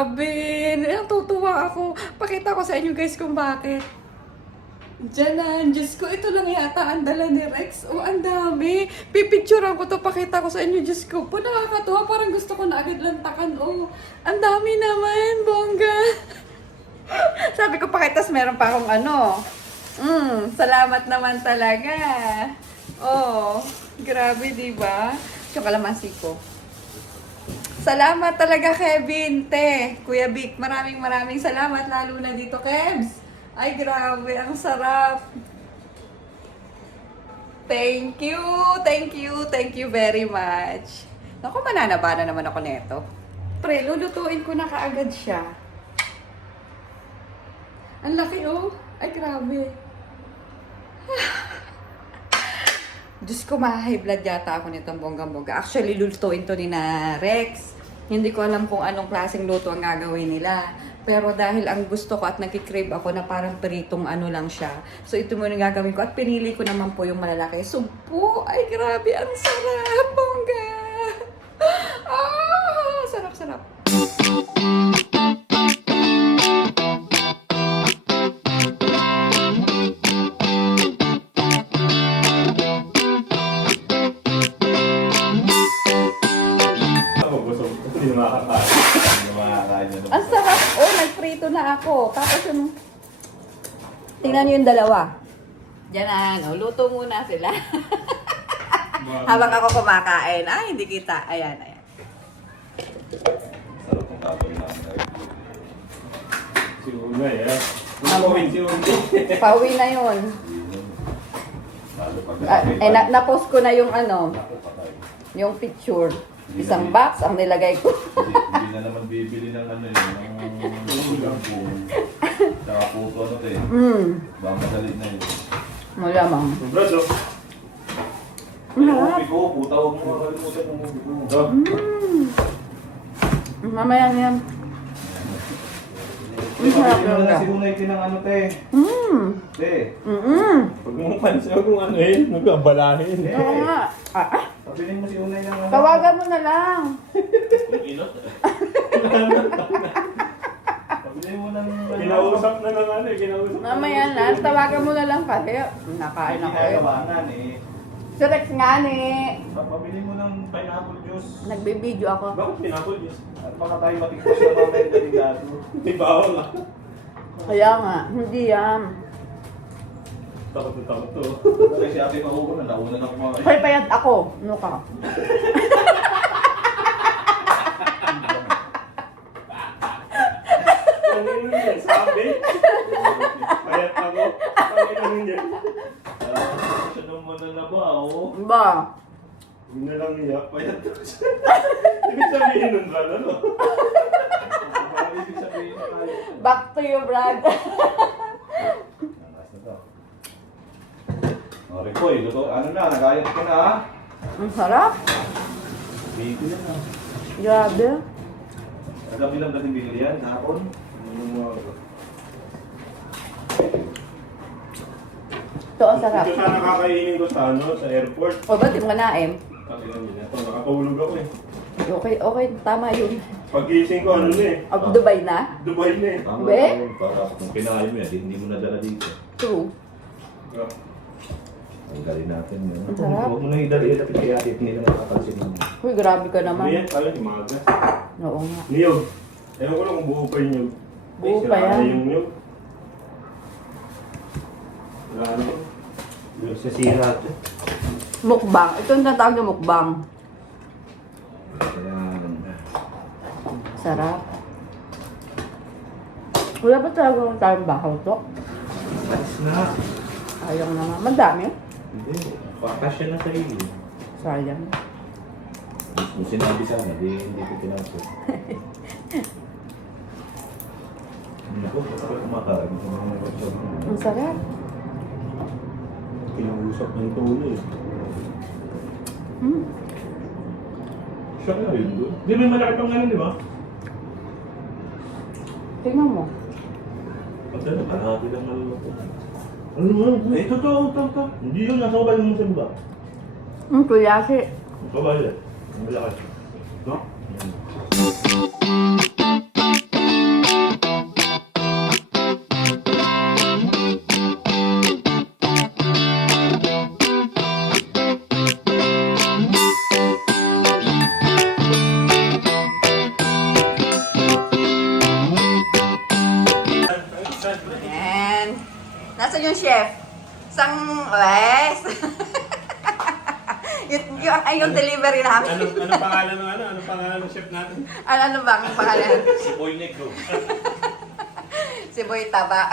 grabe. Natutuwa ako. Pakita ko sa inyo guys kung bakit. Diyan, Diyos ko, ito lang yata ang dala ni Rex. Oh, ang dami. Pipicturean ko to, pakita ko sa inyo, Diyos ko. Po, nakakatuwa, parang gusto ko na agad lantakan. Oh, ang dami naman, bongga. Sabi ko, pakitas meron pa akong ano. Salamat naman talaga. Oh, grabe, diba? Yung kalamansi ko. Salamat talaga, Kevin, te. Kuya Vic, maraming salamat, lalo na dito, Kebs. Ay, grabe, ang sarap. Thank you very much. Naku, mananaba na naman ako neto. Pre, lulutuin ko na kaagad siya. Ang laki, oh. Ay, grabe. Diyos ko, ma-high blood yata ako nitong bonggang-bongga. Actually, lulutuin to ni na Rex. Hindi ko alam kung anong klaseng luto ang gagawin nila. Pero dahil ang gusto ko at nagkikrave ako na parang peritong ano lang siya. So ito muna yung gagawin ko. At pinili ko naman po yung malalaki. Sumpo! Ay, grabe! Ang sarap! Bongga! Ah! Sarap! Ang sarap! Oh, nagprito na ako. Tapos yung... Tingnan nyo yung dalawa. Diyan oh, luto muna sila. Habang ako kumakain. Ay, hindi kita. Ayan. Sarap ng kapoy na. Si Unay, si Unay. Pauwi na yun. Na-post ko na yung ano, yung picture. Isang box ang nilagay ko. Hindi na naman bibili ng ano yun, ng shampoo. Saka puto ano to eh. Baka madalit na yun. Malamang. Brad, oh. Harap. Ubi ko, puta huwag mo makalimutan ng ubi ko. Mamaya niyan. Pagkakit mo na si Unay tinang ano te. Te. Pag mo pansin kung ano yun, magkabalahin. Oo nga. Pabiling mo si Unay ng ano. Tawagan mo na lang. Pabiling mo ng... Kinausap na lang ano eh, kinausap. Mamaya na. Tawagan mo na lang kasi. Nakain Hindi ako kaya eh. kabanan eh. Si Rex nga ni. Pabiling mo ng pineapple juice. Nagbibideo ako. Bakit pinapol yun? At baka tayo matigpos na mamaya ng delikado. Di bawal ah. Kaya nga. Hindi yan. Takot to. Kasi si ate Mahugo na nauna na kumain. Hoy, payat ako. Ano ka? Ano yun yan? Sabi? Payat ako. Ano yun yan? Siya nung mananaba, oh. Ba? Huwag na lang iyak. Payat ako siya. Ibig sabihin nun, Brad, ano? Parang ibig sabihin tayo. Back to you, Brad. Nakas na to. O, Ricoy, luto. Ano na, nagayat ka na ha? Ang sarap. Baby na na. Grabe. Nagabi lang natin bigil yan, hapon. Ito ang sarap. Ito sana kakainin ko sa ano, sa airport. O, ba't yung manaim? Pakilang nila. Ito, nakapahulog ako eh. Okay. Tama yun. Pagising ko, ano na eh. Dubai na? Dubai na eh. Tama Be? na, para kung kinain mo yan, hindi mo nadala dito. True. Ang galing natin yun. Ang sarap. Huwag mo na idali, dapat kaya hindi na makapansin mo. Uy, grabe ka Ano naman. yan? Kala umaga. Oo nga. Niyog. Ewan ko lang kung buo pa yung niyog. Buo Ay, pa sira na yan. yung niyog. Wala na. Yung sa sira ito. Mukbang. Ito yung tatawag na mukbang. Ayan. Sarap. Wala ba talaga tayong bahaw to? That's na. Sayang naman. Madami. Hindi. Pakasya na sa iyo. Sayang. Kung sinabi sana, hindi ko pinasok. Naku, kapag kumakain. Ang sarap. Kinausap ng tulo eh. Siya na yun doon. Di ba malaki pang ano, di ba? Tingnan mo. Pag ano, kalahati lang maluloko. Ano naman? Eh, totoo. Hindi yun, nasa kabal mo sa ba? Kuyasi. Kabal eh. Ang malaki. No? Ayan. Nasaan yung chef? Wes. yung delivery namin. Anong pangalan ng Anong pangalan ng chef natin? Ano bang pangalan? Si Boy Negro. Si Boy Taba.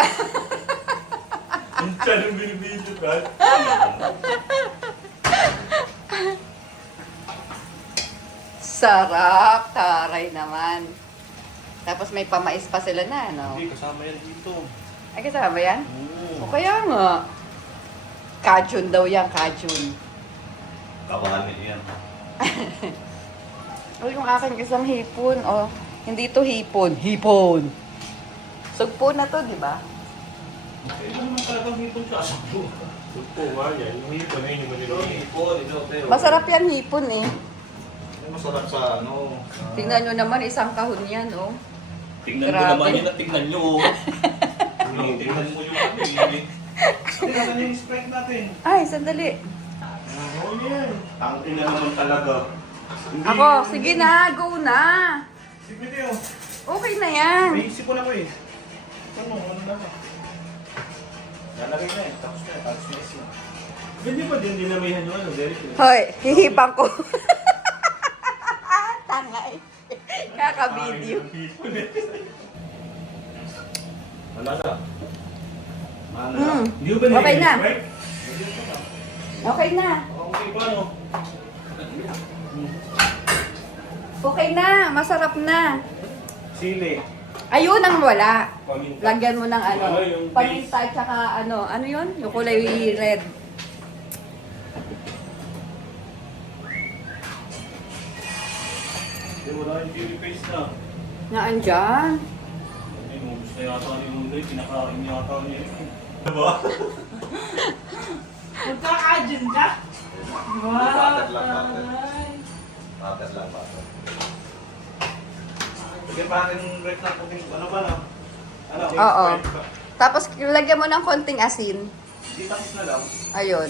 Yung siya nung binibidyo ka. Sarap. Taray naman. Tapos may pamais pa sila na, no? Hindi, kasama yan dito. Ay, kasama yan? Oo. O kaya nga. Kajun daw yan, kajun. Kabahan niya yan. O, yung aking isang hipon, oh. Hindi to hipon, hipon. Sugpo na to, di ba? Kaya naman talagang hipon siya. Sugpo nga yan. Yung hipon na yun, yung Ito, manilo. ipon, ito, pero. Masarap yan hipon eh. Masarap sa ano. Tingnan nyo naman, isang kahon yan, oh. Tingnan ko Grabe. naman yun at tingnan nyo. Tingnan mo yung ano eh. Tingnan yung strike natin. Ay, sandali. Oo yan. Tangin na naman talaga. Hindi- Ako, sige na, go na. Sige, Teo. Okay na yan. Naisip ko na ko eh. Ano na ba? Lalagay na eh. Tapos na. Tapos na isa. Hindi ba din dinamihan yung ano, Derek? Hoy, hihipang ko. Tanga eh. Kaka-video. Wala na. Ano na? Hmm. Hindi ba Okay na. Right? Okay na. Okay pa no? Okay na, masarap na. Sili. Ayun ang wala. Paminta. Lagyan mo ng ano, Ano, yung paminta tsaka ano yun? Yung kulay red. Hindi wala yung chili paste na. Naandyan. Hindi mo gusto yata ni Munday. Pinakain yata niya yun. Diba? Magkakadyan ka? Patat lang, patat. Patat lang, patat. Sige pa atin break na puting ano ba na? Ano? Oo. Sprite pa. Tapos lagyan mo ng konting asin. Hindi tapos na lang. Ayun.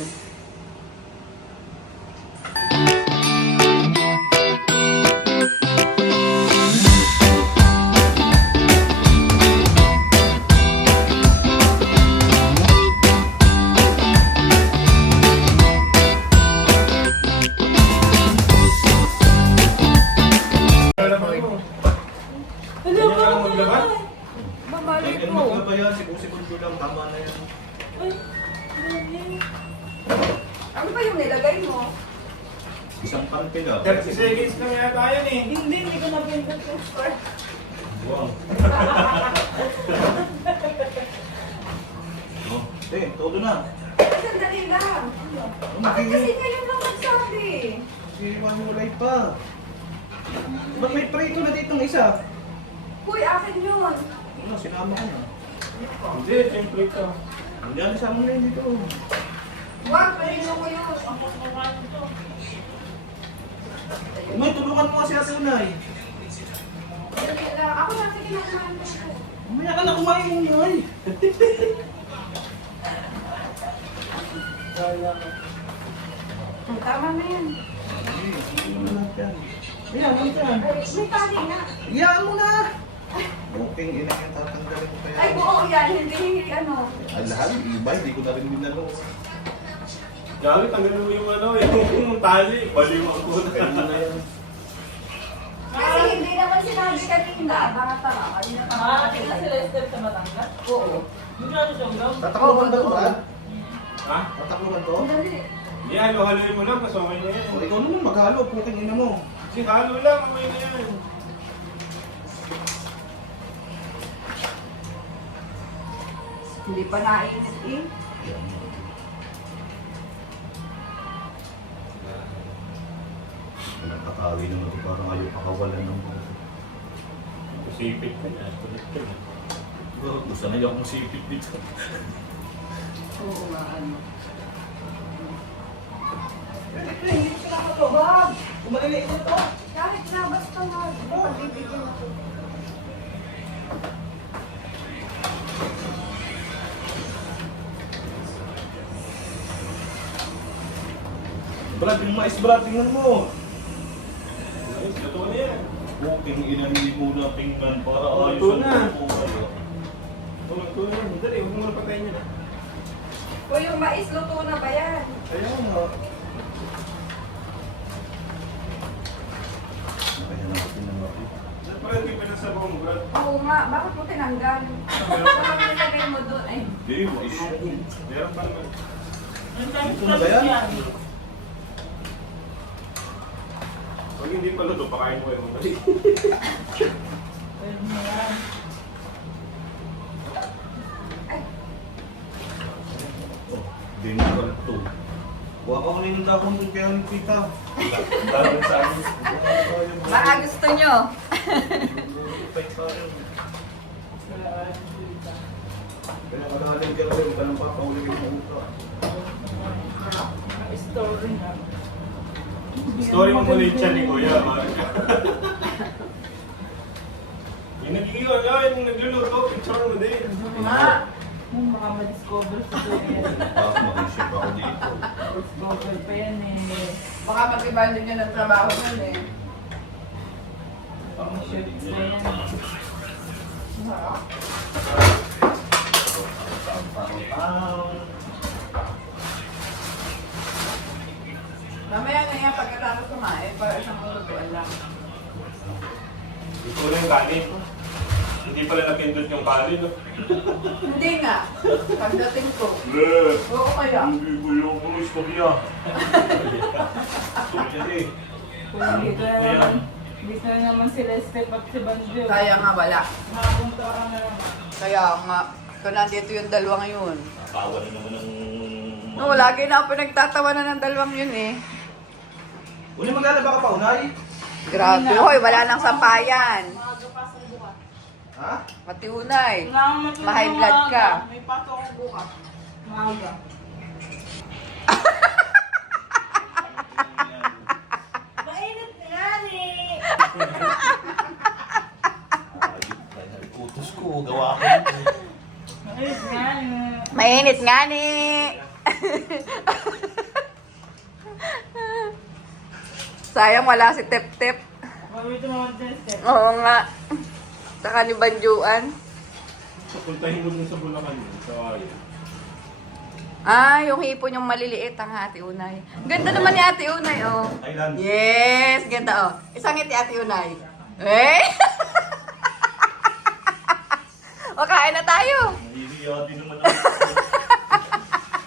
Ano ba lang maglaban? Mamali Yan ko. maglaba yan. Sikun-sikun ko lang. Tama na yan. Ano ba yung nilagay mo? Isang kante lang. 30 seconds na yata yan eh. Hindi ko napindot yung start. Wow. Oh, todo na. Sandali lang. Bakit kasi ngayon lang nagsabi? Hindi pa mulay pa. Ba't may prito na ditong isa? Uy, akin yun. Ano, sinama ko na. Hindi, siyempre ito. Hindi, isama na yun dito. Wag, panino ko yun. May tulungan mo kasi ate Unay. Sandali lang. Ako na, sige na kumain ko. Umaya ka na kumain mo yun. Tama na yan. Hindi mo na yan. Ayan, ano yan? Ay, may tali na. Iyaan mo na! Okay, ina yung tatanggalin ko kaya. Ay, buo yan. Hindi ano. Ay, lahat, iba, hindi ko na rin minalo. Dami, tanggalin mo yung ano, yung tali. Baliw ako na. Kaya mo na yan. Kasi hindi naman sinabi kanina. Baka tama. Kanina pa. Kita si Lester sa Batangas? Oo. Magkano siya daw? Tatakloban ba ito ba? Ha? Tatakloban to? Sandali. Hindi, halo-haloy mo lang, kasi okay na yan. O, ikaw naman maghalo, puking ina mo. Kasi halo lang, okay na yan. Hindi pa nainit eh. Nagkakawi naman ito, parang ayaw pakawalan ng mga. Sipit ka na, tulit ka na. Gusto na yung akong sipit dito. Oo nga ano. Hindi ko nakatubag. Kumaliliit ito. Kahit na basta nga. Pagbibigyan ako. Brad, yung mais Brad, tingnan mo. Ayos, Totoo na yan. Puking ina, hindi mo na tingnan para Oo, ayos ito ang na. buhay. Tulog yan. Dali, huwag mo na patayin yan. O yung mais, luto na ba yan? Kaya nga. Kaya natin ng mga Parang hindi pa nasabaw mo, Brad. Oo nga, bakit mo tinanggal? Bakit nilagay mo doon? Ay, Hindi, mais yun. Meron pa naman. Ito na ba yan? Pag hindi pa luto, pakain mo yung mali. Hindi na ba ito? Huwag ako na yung tapon doon kaya ang kita. Parang sa akin. baka gusto nyo. Kaya kagaling ka rin, ka nang papahuli kayo ng uka. Story mo muna yung tiyan ni Kuya. Yung nag-iwan ka, yung nagluluto, picture mo din. Ma, Baka ma-discover sa Kuya. Baka mag-isip ako dito. Discover pa yan eh. baka mag-ibandin nyo ng trabaho nun eh. Pang shirts pa yan. Mamaya na yan, pagkatapos kumain, para isang lutuan lang. Ito na yung kanin. Hindi pala napindot yung kanin. No? Hindi nga, pagdating ko. Bleh! Oo kaya. Hindi ko yung kumis ko niya. Hindi. Dito na naman. Dito na naman si Lester at si Banjo. Kaya nga wala. Nakapunta ka na naman. Kaya nga, kung nandito yung dalawang yun. Kawan na naman ng... No, lagi na ako pinagtatawanan ng dalawang yun eh. Uli maglalaba ka pa, Unay? Grabe, hoy, wala nang sampayan. Ha? Matiunay. Kailangan Ma-high blood ka. May pasok ako bukas. Maaga. Mainit nga ni. Utos ko, gawa ko. Mainit nga ni. Mainit nga ni. Sayang wala si Tep-Tep. Mabito naman Lester. Oo nga. Saka ni Banjuan. Puntahin mo dun sa Bulacan yun, sa Waya. Ah, yung hipon yung maliliit ang Ate Unay. Ganda naman ni Ate Unay, oh. Thailand. Yes, ganda, oh. Isang ngiti Ate Unay. Eh? O, kain na tayo. Nahihiya din naman ako.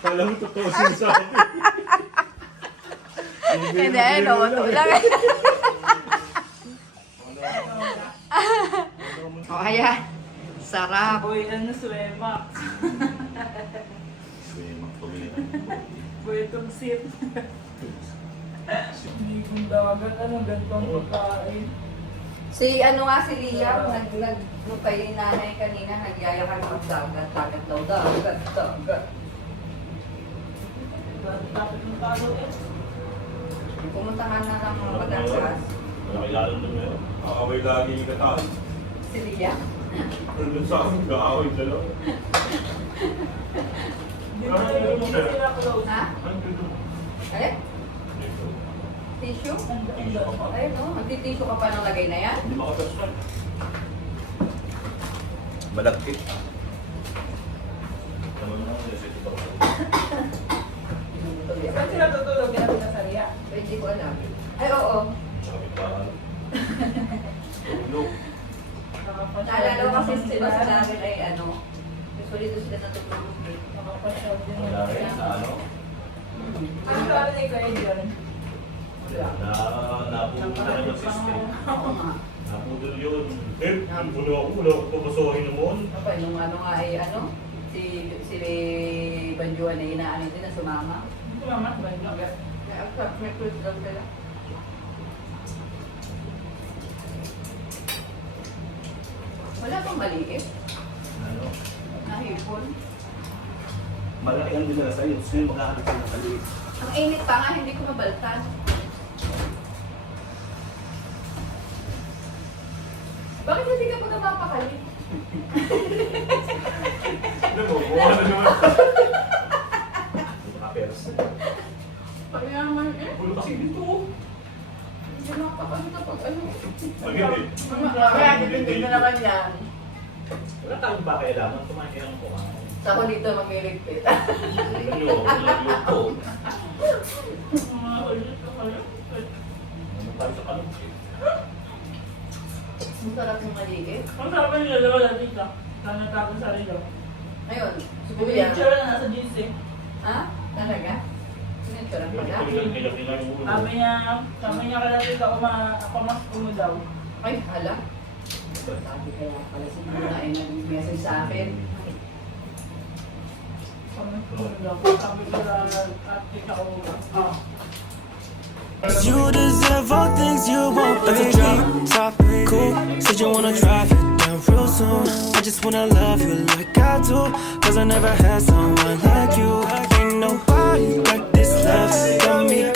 Kala mo totoo sinasabi. Hindi, no, lang. O, kaya. Sarap. Boy, ano, swema. Boy, tugsit. Hindi kong dawagan, ano, gantong pagkain. Si ano nga si Lia, naglutay ni nanay kanina, nagyaya ka ng dagat, dagat daw, dagat, dagat. Tapos ng talo eh. Pumunta ka na ng Batangas. Malaki lalong doon meron. Kakaway lagi yung kataan. Si Lia. Doon sa akin, kakaway dalawa. Hindi sila close. Ha? Andun doon. Eh? Tissue? Ay, no, magti-tissue ka pa ng lagay na yan? Hindi makaperson. Malagkit. Naman na, nasa ito pa. Saan sila tutulog? Yan ang pinasariya. Hindi ko alam. Ay, oo. Sakit pa. Tulog. Naalala ko kasi sila sa namin ay ano, usually doon sila natutulog eh. Nakapasyal din. Wala rin sa ano? Ano sabi ni Kuya John? Napulog na naman system. Oo nga. Napulog yun. Puno ako. Wala ako papasohin naman. Kapag nung ano nga ay ano, si Banjuan ay inaano din na sumama. Salamat ba yun? May fruit daw sila. Wala bang maliit? Ano? Nahipon? Malaki ang dinala sa'yo. Sino magkakabit ka ng kaliit? Ang init pa nga, hindi ko mabaltan. Bakit hindi ka pa napapakali? Ano mo? Buka na naman. Nakaperson. Kaya naman eh. Pulo kasi dito. Hindi napapakali kapag ano. Maganda eh. Kaya titigil na naman yan. Wala tayong ba kailangan kumain ng kumain. Ako dito mamiligpit. Luto. Mga ulit ko kayo. Ano tayo sa kalong? Ang sarap ng maligit. Ang sarap yung lalawa lang dito. Sana tapos sa rilo. Ayun, si Yung Kuya. picture na nasa jeans eh. Ha? Talaga? Sinitsura pala. Sabi niya kaya dito ako mas puno daw. Ay, hala. Sabi kaya pala si Kuya ay nag-message sa akin. Sabi ko na ate ako. You deserve all things you want, baby. Top cool, said you wanna drive it down real soon. I just wanna love you like I do, cause I never had someone like you. Ain't nobody like this love, got me